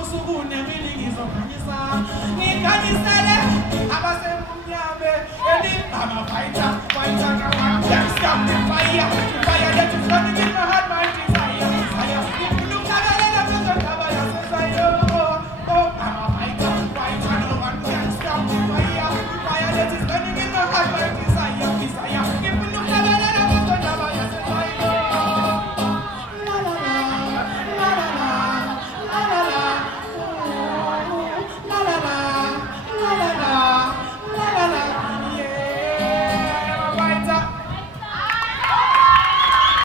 musukune mini ngizokanyisa ngikanyisele abasemnyame eni I'm a fighter now I can't stop the fire that is running in my heart my